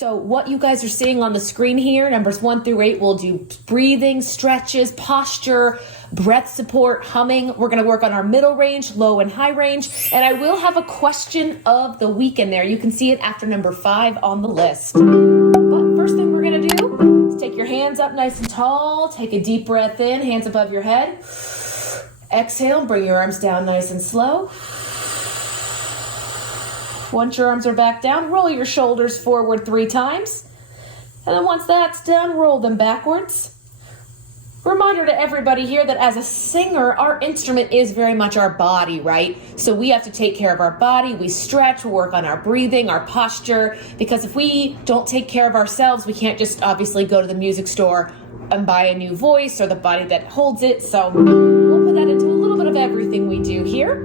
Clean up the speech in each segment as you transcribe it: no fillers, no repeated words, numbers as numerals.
So what you guys are seeing on the screen here, numbers 1 through 8, we'll do breathing, stretches, posture, breath support, humming. We're going to work on our middle range, low and high range. And I will have a question of the week in there. You can see it after number 5 on the list. But first thing we're going to do is take your hands up nice and tall. Take a deep breath in, hands above your head. Exhale, bring your arms down nice and slow. Once your arms are back down, roll your shoulders forward 3 times. And then once that's done, roll them backwards. Reminder to everybody here that as a singer, our instrument is very much our body, right? So we have to take care of our body. We stretch, we work on our breathing, our posture, because if we don't take care of ourselves, we can't just obviously go to the music store and buy a new voice or the body that holds it. So we'll put that into a little bit of everything we do here.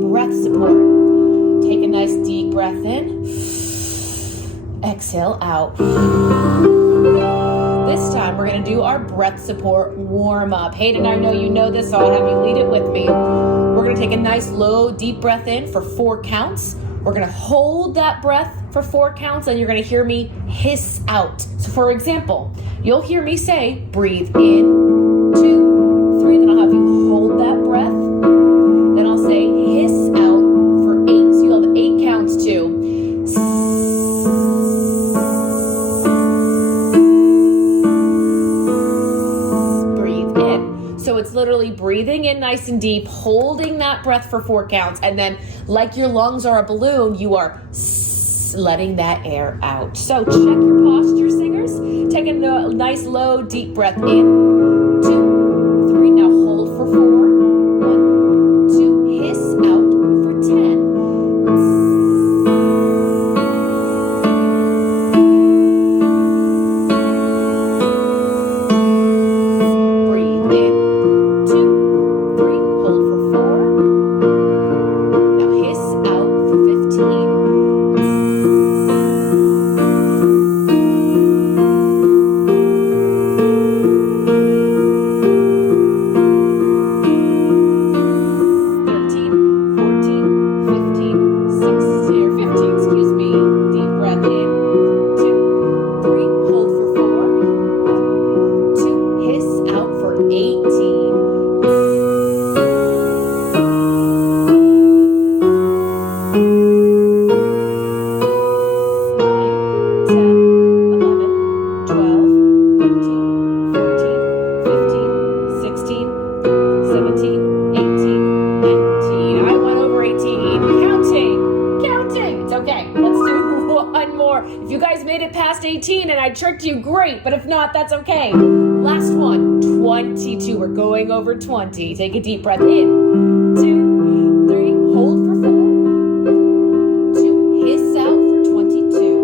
Breath support. Take a nice deep breath in. Exhale out. This time we're going to do our breath support warm up. Hayden, I know you know this, so I'll have you lead it with me. We're going to take a nice low deep breath in for 4 counts. We're going to hold that breath for 4 counts, and you're going to hear me hiss out. So for example, you'll hear me say breathe in, 2, 3, then I'll have you hold that breath. Then I'll say hiss out for 8. So you'll have 8 counts too. Breathe in. So it's literally breathing in nice and deep, holding that breath for 4 counts, and then like your lungs are a balloon, you are letting that air out. So check your posture, singers. Take a nice low deep breath in, 2, 3. Now hold for 4. 1, 2. Hiss out for 10. Breathe in, 2, 3. Hold for 4. Now hiss out for 15. If you guys made it past 18 and I tricked you, great, but if not, that's okay. Last one, 22. We're going over 20. Take a deep breath in, 2, 3, hold for 4, 2, hiss out for 22.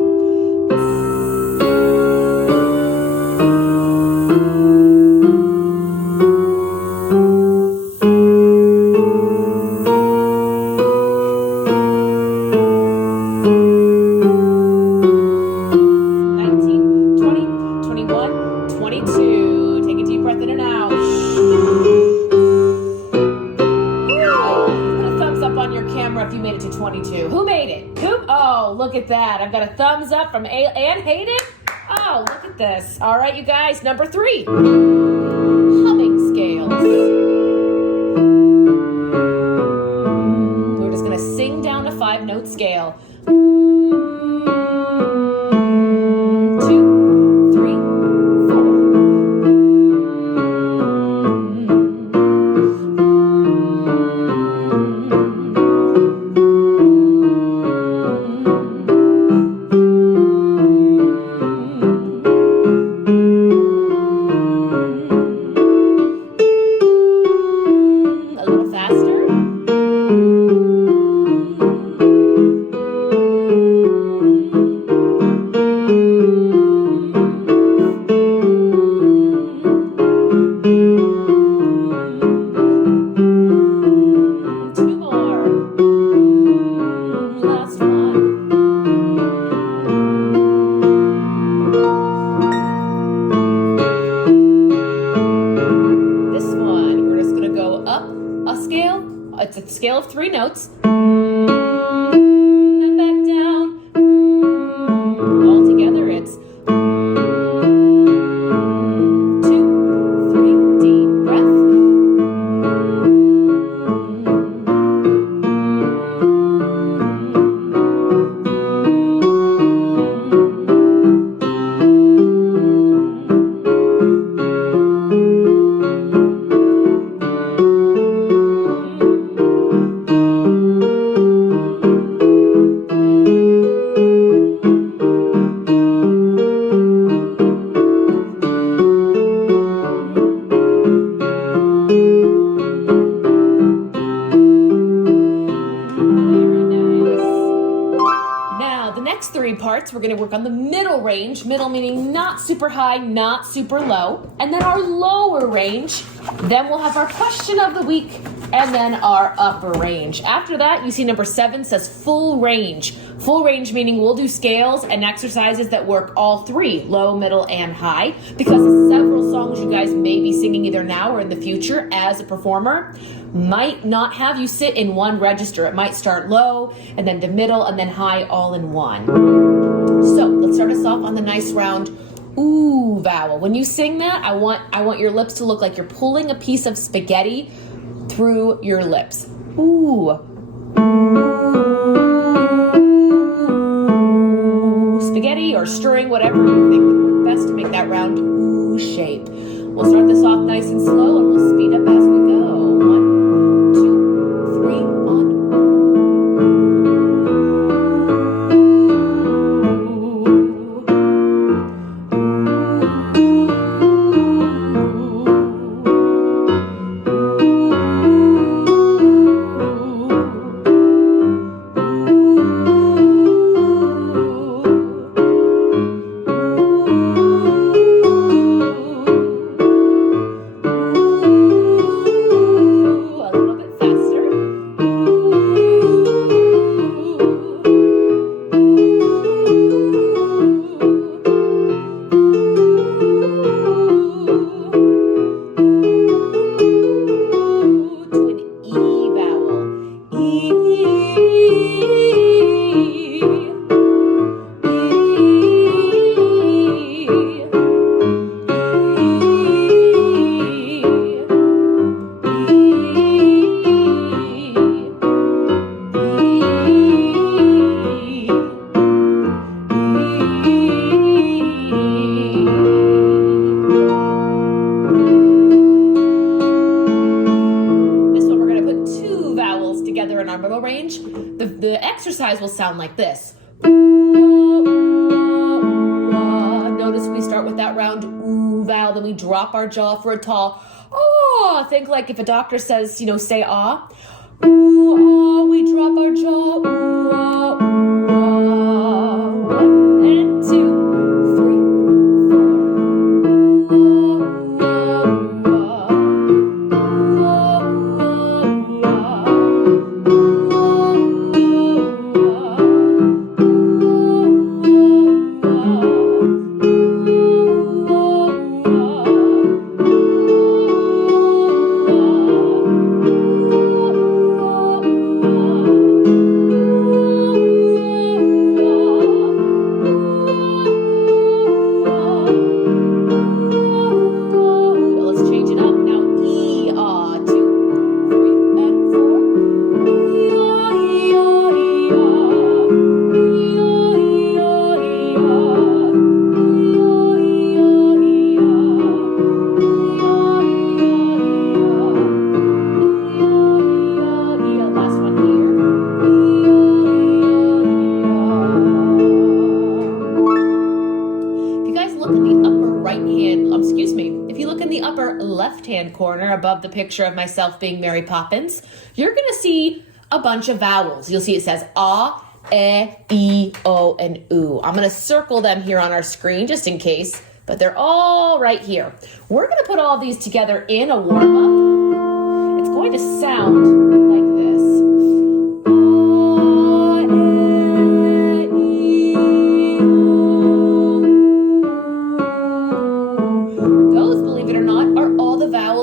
If you made it to 22. Who made it? Who? Oh, look at that. I've got a thumbs up from Ann Hayden. Oh, look at this. All right, you guys. Number 3. Humming scales. We're just going to sing down a 5-note scale. 2, 3, 4. It's a scale of 3 notes. And then back down. All together. parts. We're going to work on the middle range. Middle meaning not super high, not super low. And then our lower range. Then we'll have our question of the week and then our upper range. After that, you see number 7 says full range. Full range meaning we'll do scales and exercises that work all three, low, middle, and high. Because several songs you guys may be singing either now or in the future as a performer might not have you sit in one register. It might start low and then to middle and then high all in one. So let's start us off on the nice round ooh vowel. When you sing that, I want your lips to look like you're pulling a piece of spaghetti through your lips. Ooh. Spaghetti or stirring, whatever you think would work best to make that round ooh shape. We'll start this off nice and slow and we'll speed up as we go. 1, 2, 3 on the exercise will sound like this. Notice we start with that round ooh vowel, then we drop our jaw for a tall ah. Think like if a doctor says, say ah. Ooh, ah, we drop our jaw. Ooh, ah, ooh, ah. 1 and 2, 3, 4. Ooh, ah, ooh, ah. Left-hand corner above the picture of myself being Mary Poppins, you're going to see a bunch of vowels. You'll see it says ah, e, o, and oo. I'm going to circle them here on our screen just in case, but they're all right here. We're going to put all these together in a warm-up. It's going to sound like this.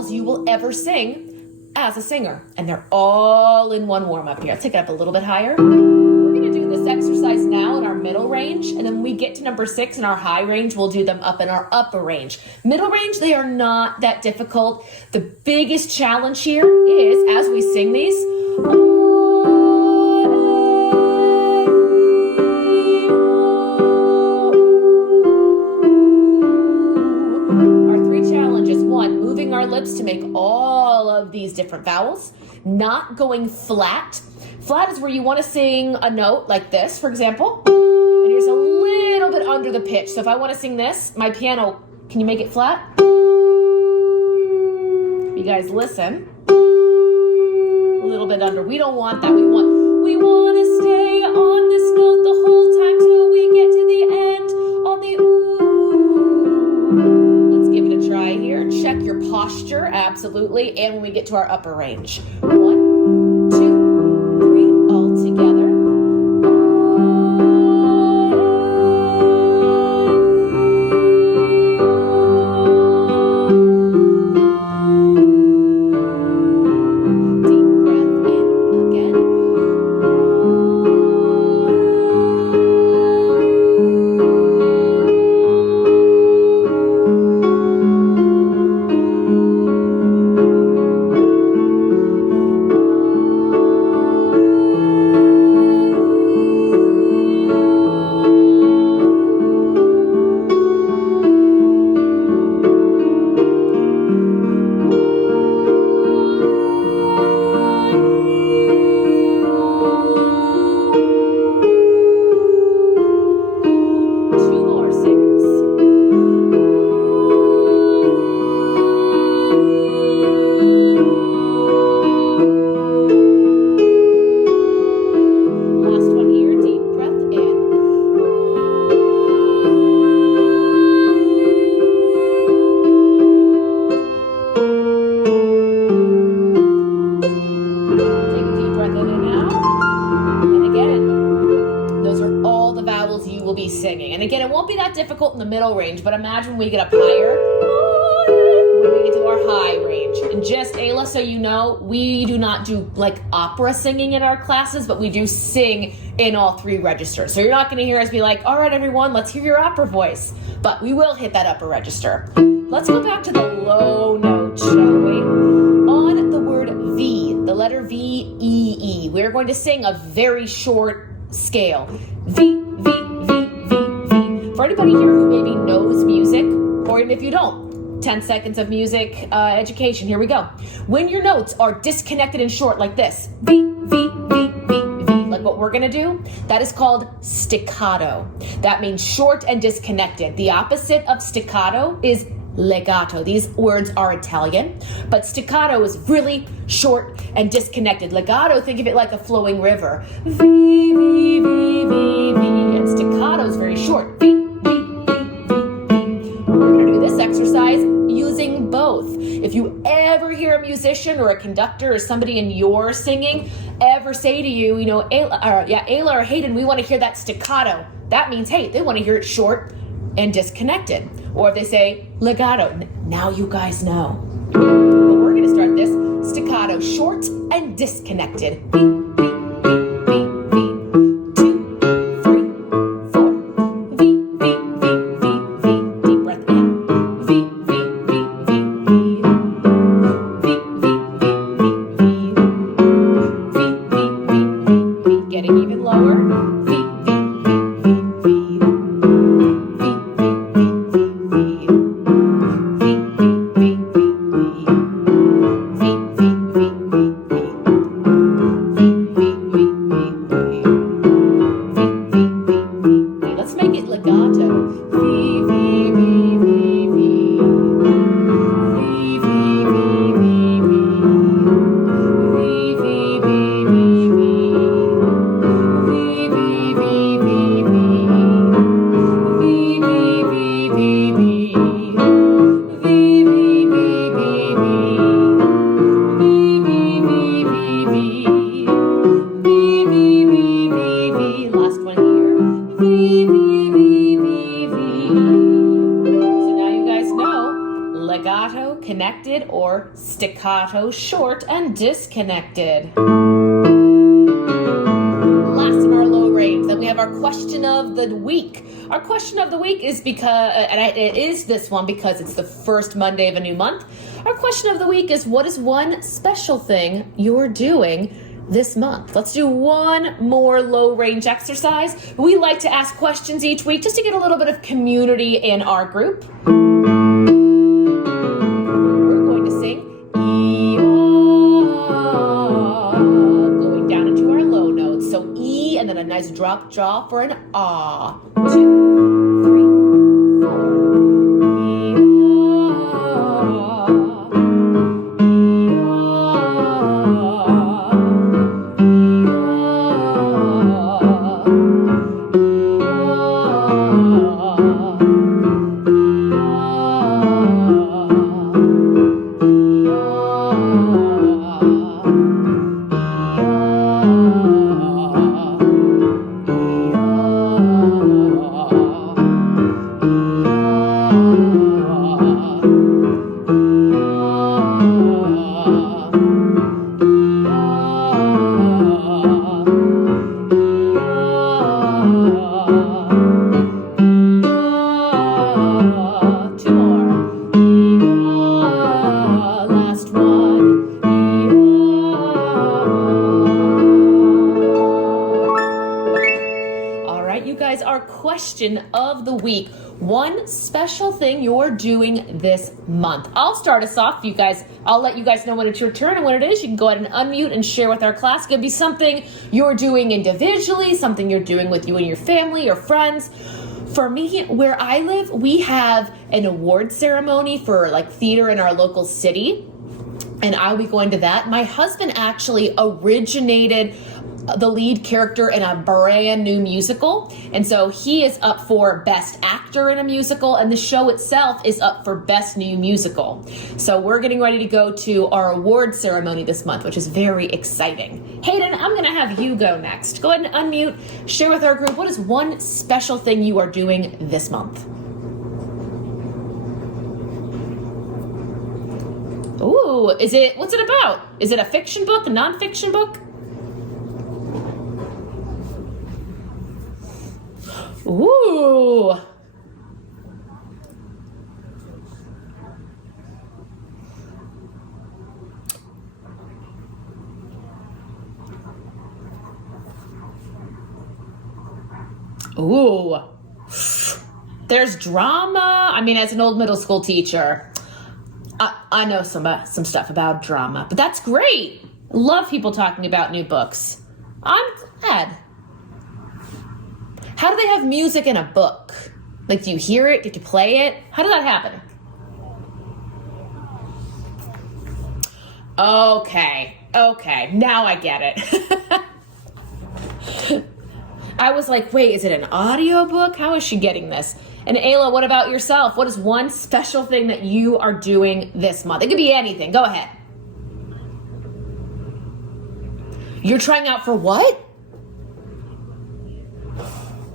You will ever sing as a singer, and they're all in one warm-up here. Let's take it up a little bit higher. We're going to do this exercise now in our middle range, and then when we get to number 6 in our high range, we'll do them up in our upper range. Middle range, they are not that difficult. The biggest challenge here is, as we sing these, our lips to make all of these different vowels, not going flat. Flat is where you want to sing a note like this, for example, and here's a little bit under the pitch. So if I want to sing this, my piano, can you make it flat? You guys listen. A little bit under. We don't want that. We want to stay on this note the whole time till we get to the absolutely. And when we get to our upper range. 1, 2, 3, all together. Singing. And again, it won't be that difficult in the middle range, but imagine when we get up higher, when we get to our high range. And just, Ayla, so you know, we do not do like opera singing in our classes, but we do sing in all 3 registers. So you're not going to hear us be like, all right, everyone, let's hear your opera voice. But we will hit that upper register. Let's go back to the low note, shall we? On the word V, the letter V, E, E, we're going to sing a very short scale. V, V, V, V. For anybody here who maybe knows music, or even if you don't, 10 seconds of music education. Here we go. When your notes are disconnected and short like this, V, V, V, V, V, like what we're gonna do, that is called staccato. That means short and disconnected. The opposite of staccato is legato. These words are Italian, but staccato is really short and disconnected. Legato, think of it like a flowing river. V, V, V, V, V, and staccato is very short. V, V, V, V, V. We're going to do this exercise using both. If you ever hear a musician or a conductor or somebody in your singing ever say to you, you know, Ayla or Hayden, we want to hear that staccato. That means, hey, they want to hear it short and disconnected. Or if they say legato, now you guys know. But we're going to start this staccato, short and disconnected. V, V, V, V, V. 2, 3, 4. V, V, V, V, V. Deep breath in. V, V, V, V, V. V, V, V, V, V. V, V, V, V, V. Getting even lower. V, V, V, V, V. Connected or staccato, short and disconnected. Last in our low range, then we have our question of the week. Our question of the week is because, and it is this one because it's the first Monday of a new month. Our question of the week is, what is one special thing you're doing this month? Let's do one more low range exercise. We like to ask questions each week just to get a little bit of community in our group. A nice drop jaw for an ah. 2, 3, 4. question of the week. One special thing you're doing this month. I'll start us off, you guys. I'll let you guys know when it's your turn, and when it is, you can go ahead and unmute and share with our class. It could be something you're doing individually, something you're doing with you and your family or friends. For me, where I live, we have an award ceremony for like theater in our local city, and I'll be going to that. My husband actually originated the lead character in a brand new musical, and so he is up for Best Actor in a Musical, and the show itself is up for Best New Musical. So we're getting ready to go to our award ceremony this month, which is very exciting. Hayden, I'm going to have you go next. Go ahead and unmute, share with our group, what is one special thing you are doing this month? Ooh, what's it about? Is it a fiction book, a nonfiction book? Ooh. Ooh. There's drama. I mean, as an old middle school teacher, I know some stuff about drama, but that's great. Love people talking about new books. I'm glad. How do they have music in a book? Like, do you hear it? Did you play it? How did that happen? Okay. Now I get it. I was like, wait, is it an audio book? How is she getting this? And Ayla, what about yourself? What is one special thing that you are doing this month? It could be anything. Go ahead. You're trying out for what?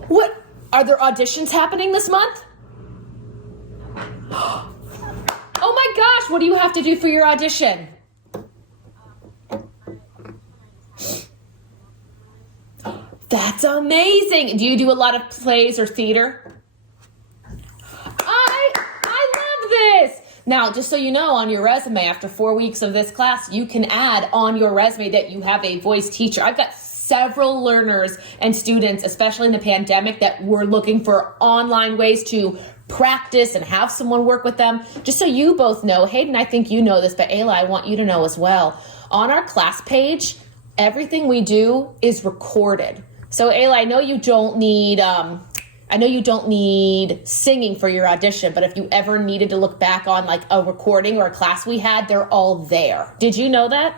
What? Are there auditions happening this month? Oh my gosh, what do you have to do for your audition? That's amazing. Do you do a lot of plays or theater? I love this. Now, just so you know, on your resume, after 4 weeks of this class, you can add on your resume that you have a voice teacher. I've got several learners and students, especially in the pandemic, that were looking for online ways to practice and have someone work with them. Just so you both know, Hayden, I think you know this, but Ayla, I want you to know as well. On our class page, everything we do is recorded. So Ayla, I know you don't need singing for your audition, but if you ever needed to look back on like a recording or a class we had, they're all there. Did you know that?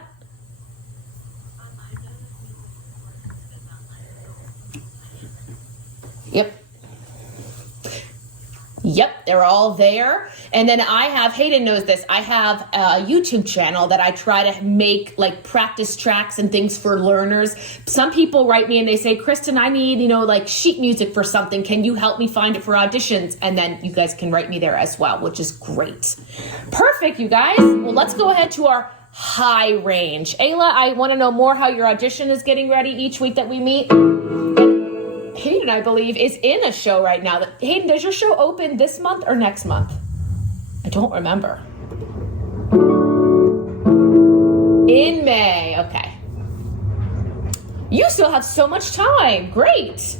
Yep, they're all there. And then I have, Hayden knows this, I have a YouTube channel that I try to make like practice tracks and things for learners. Some people write me and they say, Kristen, I need, like sheet music for something. Can you help me find it for auditions? And then you guys can write me there as well, which is great. Perfect, you guys. Well, let's go ahead to our high range. Ayla, I want to know more how your audition is getting ready each week that we meet. Hayden, I believe, is in a show right now. Hayden, does your show open this month or next month? I don't remember. In May, okay. You still have so much time. Great.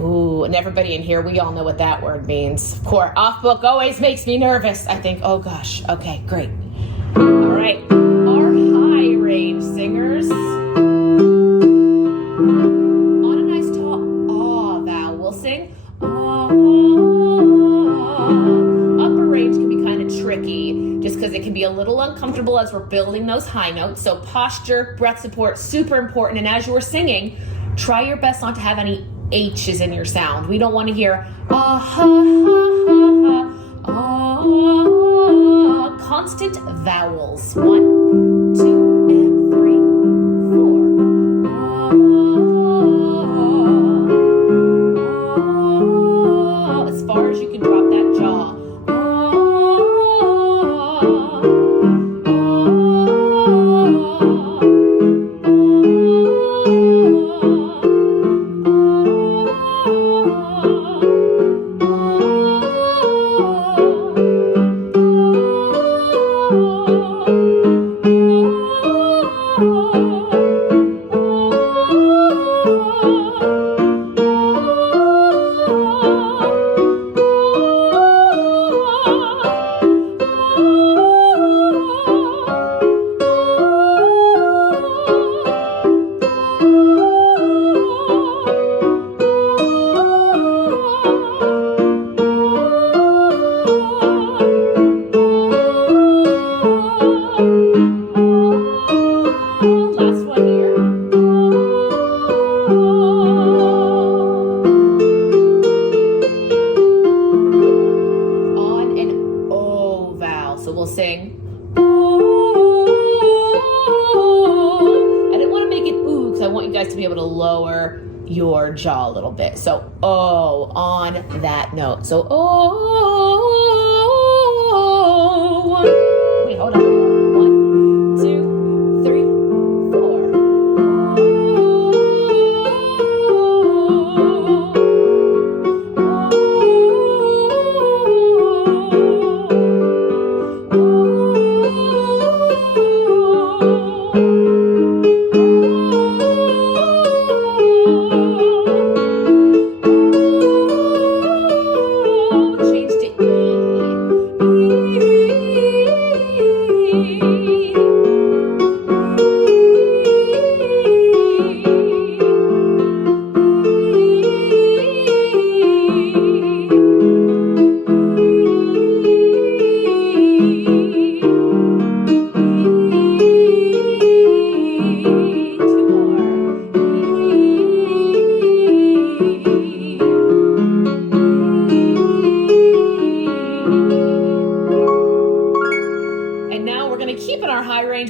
Ooh, and everybody in here, we all know what that word means. Of course, off book always makes me nervous. I think, oh gosh, okay, great. All right, our high range singers. On a nice tall vowel, we'll sing upper range can be kind of tricky just because it can be a little uncomfortable as we're building those high notes. So posture, breath support, super important. And as you're singing, try your best not to have any H's in your sound. We don't want to hear ah ha ha ha ah. Constant vowels. 1, 2, and 3, 4. As far as you can drop that jaw. lower your jaw a little bit. So oh on that note. So oh. Wait, hold on. 1, 2, 3, 4.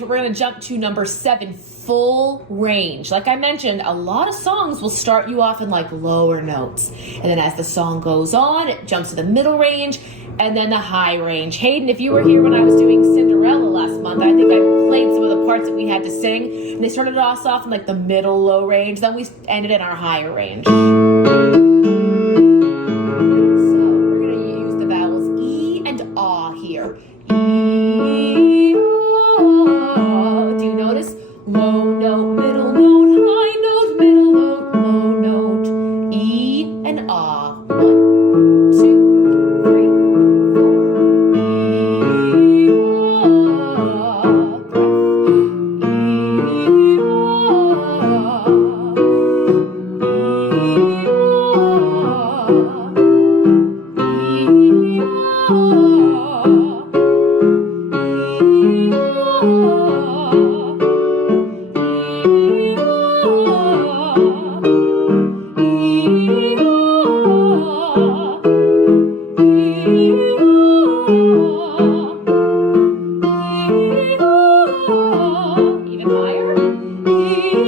We're going to jump to number 7, full range. Like I mentioned, a lot of songs will start you off in like lower notes. And then as the song goes on, it jumps to the middle range and then the high range. Hayden, if you were here when I was doing Cinderella last month, I think I played some of the parts that we had to sing. And they started us off in like the middle low range. Then we ended in our higher range. So we're going to use the vowels E and Ah here. E, ah. Do you notice? Low note, middle note, high note, middle note, low note. E and ah. 1, 2, 3, 4. E, even higher. Three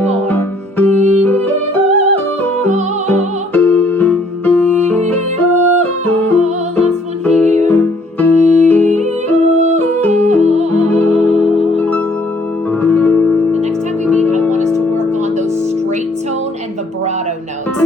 more. Last one here. The next time we meet, I want us to work on those straight tone and vibrato notes.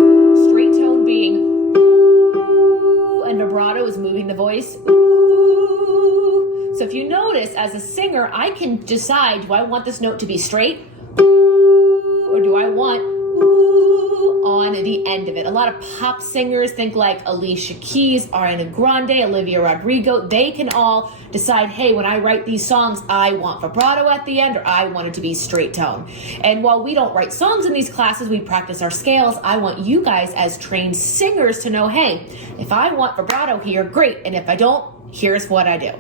Straight tone being ooh, and vibrato is moving the voice. Ooh. So if you notice, as a singer, I can decide, do I want this note to be straight? Ooh, or do I want ooh on the end of it? A lot of pop singers, think like Alicia Keys, Ariana Grande, Olivia Rodrigo, they can all decide, hey, when I write these songs, I want vibrato at the end, or I want it to be straight tone. And while we don't write songs in these classes, we practice our scales. I want you guys as trained singers to know, hey, if I want vibrato here, great. And if I don't, here's what I do.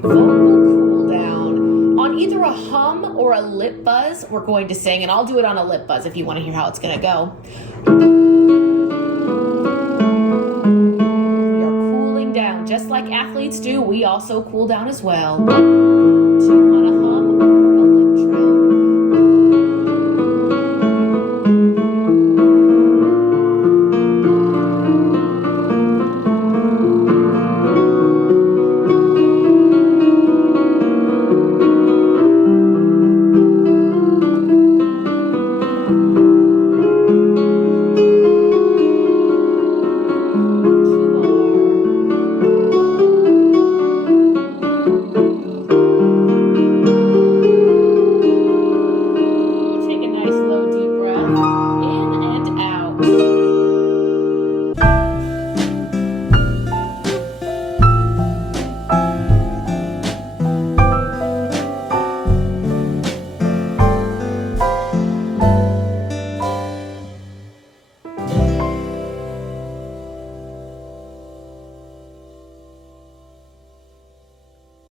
Vocal cool down. On either a hum or a lip buzz, we're going to sing, and I'll do it on a lip buzz if you want to hear how it's going to go. We are cooling down. Just like athletes do, we also cool down as well. 1, 2 on a